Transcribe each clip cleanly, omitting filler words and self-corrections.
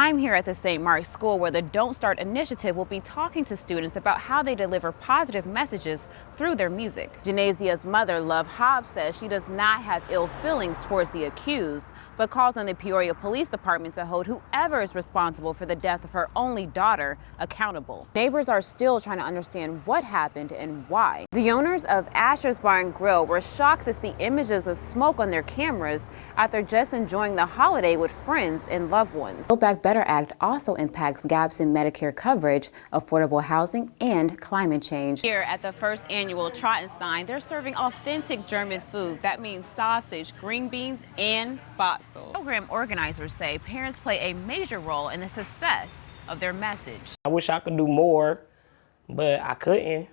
I'm here at the St. Mark's School where the Don't Start initiative will be talking to students about how they deliver positive messages through their music. Janasia's mother, Love Hobbs, says she does not have ill feelings towards the accused, but calls on the Peoria Police Department to hold whoever is responsible for the death of her only daughter accountable. Neighbors are still trying to understand what happened and why. The owners of Asher's Bar and Grill were shocked to see images of smoke on their cameras after just enjoying the holiday with friends and loved ones. The Build Back Better Act also impacts gaps in Medicare coverage, affordable housing, and climate change. Here at the first annual Trottenstein, they're serving authentic German food. That means sausage, green beans, and spatzel. Program organizers say parents play a major role in the success of their message. I wish I could do more, but I couldn't.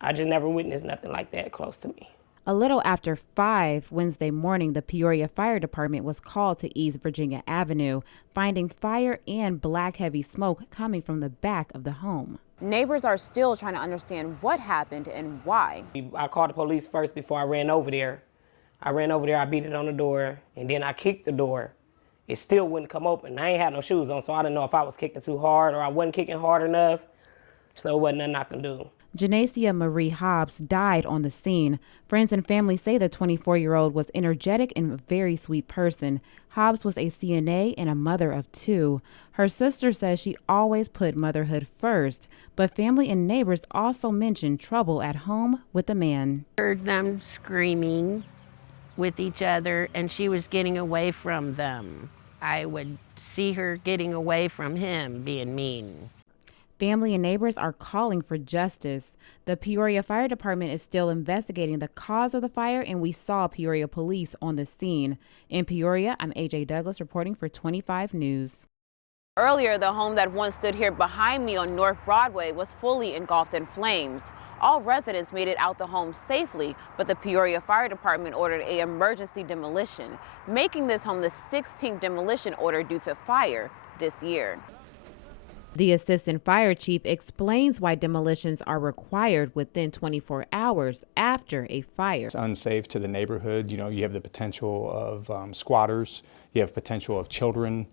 I just never witnessed nothing like that close to me. A little after 5 Wednesday morning, the Peoria Fire Department was called to East Virginia Avenue, finding fire and black heavy smoke coming from the back of the home. Neighbors are still trying to understand what happened and why. I called the police first before I ran over there. I beat it on the door, and then I kicked the door. It still wouldn't come open. I ain't had no shoes on, so I didn't know if I was kicking too hard or I wasn't kicking hard enough, so it wasn't nothing I can do. Janasia Marie Hobbs died on the scene. Friends and family say the 24-year-old was energetic and a very sweet person. Hobbs was a CNA and a mother of 2. Her sister says she always put motherhood first, but family and neighbors also mentioned trouble at home with the man. Heard them screaming with each other, and she was getting away from them. I would see her getting away from him, being mean. Family and neighbors are calling for justice. The Peoria Fire Department is still investigating the cause of the fire, and we saw Peoria police on the scene. In Peoria, I'm AJ Douglas reporting for 25 News. Earlier, the home that once stood here behind me on North Broadway was fully engulfed in flames. All residents made it out the home safely, but the Peoria Fire Department ordered an emergency demolition, making this home the 16th demolition order due to fire this year. The assistant fire chief explains why demolitions are required within 24 hours after a fire. It's unsafe to the neighborhood. You know, you have the potential of squatters, you have potential of children,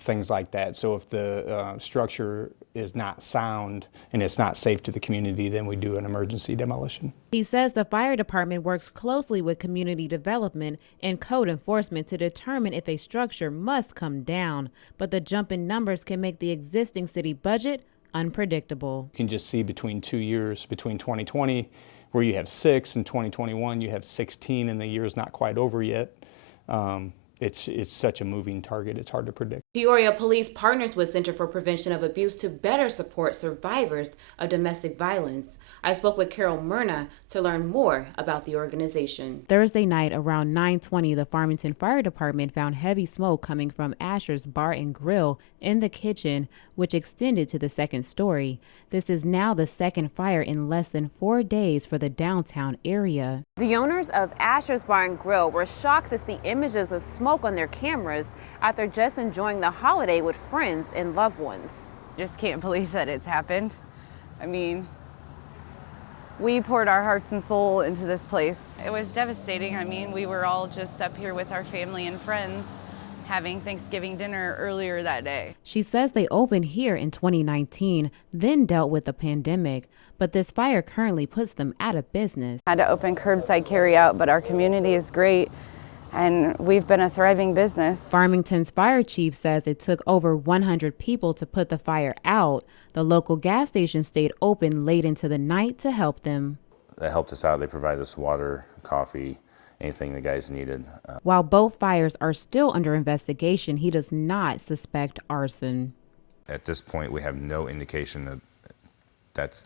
things like that. So if the structure is not sound and it's not safe to the community, then we do an emergency demolition. He says the fire department works closely with community development and code enforcement to determine if a structure must come down, but the jump in numbers can make the existing city budget unpredictable. You can just see between 2 years, between 2020, where you have 6, and 2021, you have 16, and the year's not quite over yet. It's such a moving target, it's hard to predict. Peoria Police partners with Center for Prevention of Abuse to better support survivors of domestic violence. I spoke with Carol Myrna to learn more about the organization. Thursday night around 9:20, the Farmington Fire Department found heavy smoke coming from Asher's Bar and Grill in the kitchen, which extended to the second story. This is now the second fire in less than 4 days for the downtown area. The owners of Asher's Bar and Grill were shocked to see images of smoke on their cameras after just enjoying the holiday with friends and loved ones. Just can't believe that it's happened. I mean, we poured our hearts and soul into this place. It was devastating. I mean, we were all just up here with our family and friends having Thanksgiving dinner earlier that day. She says they opened here in 2019, then dealt with the pandemic, but this fire currently puts them out of business. Had to open curbside carryout, but our community is great and we've been a thriving business. Farmington's fire chief says it took over 100 people to put the fire out. The local gas station stayed open late into the night to help them. They helped us out. They provided us water, coffee, anything the guys needed. While both fires are still under investigation, he does not suspect arson. At this point, we have no indication that that's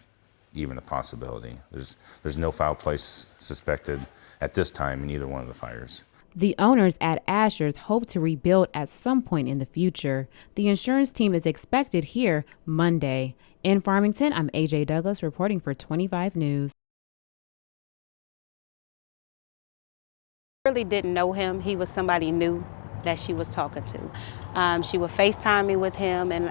even a possibility. There's no foul play suspected at this time in either one of the fires. The owners at Asher's hope to rebuild at some point in the future. The insurance team is expected here Monday. In Farmington, I'm AJ Douglas reporting for 25 News. Really didn't know him. He was somebody new that she was talking to. She would FaceTime me with him, and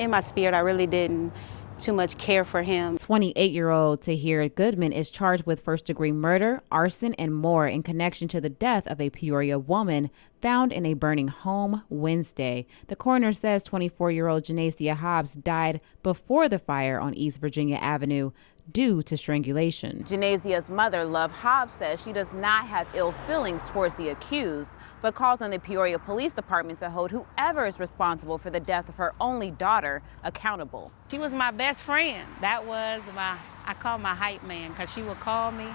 in my spirit, I really didn't too much care for him. 28-year-old Tahir Goodman is charged with first-degree murder, arson, and more in connection to the death of a Peoria woman found in a burning home Wednesday. The coroner says 24-year-old Janasia Hobbs died before the fire on East Virginia Avenue due to strangulation. Janasia's mother, Love Hobbs, says she does not have ill feelings towards the accused, but calls on the Peoria Police Department to hold whoever is responsible for the death of her only daughter accountable. She was my best friend. That was I call my hype man, because she would call me,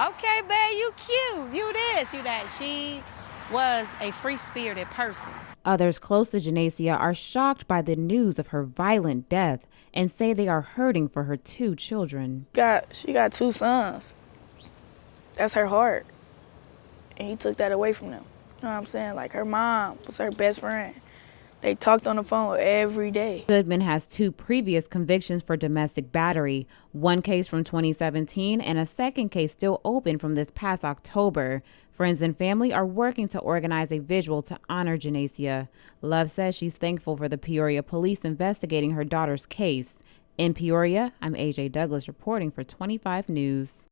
okay, babe, you cute, you this, you that. She was a free-spirited person. Others close to Janasia are shocked by the news of her violent death and say they are hurting for her 2 children. She got 2 sons. That's her heart. And he took that away from them. You know what I'm saying? Like, her mom was her best friend. They talked on the phone every day. Goodman has 2 previous convictions for domestic battery, one case from 2017 and a second case still open from this past October. Friends and family are working to organize a visual to honor Janasia. Love says she's thankful for the Peoria police investigating her daughter's case. In Peoria, I'm AJ Douglas reporting for 25 News.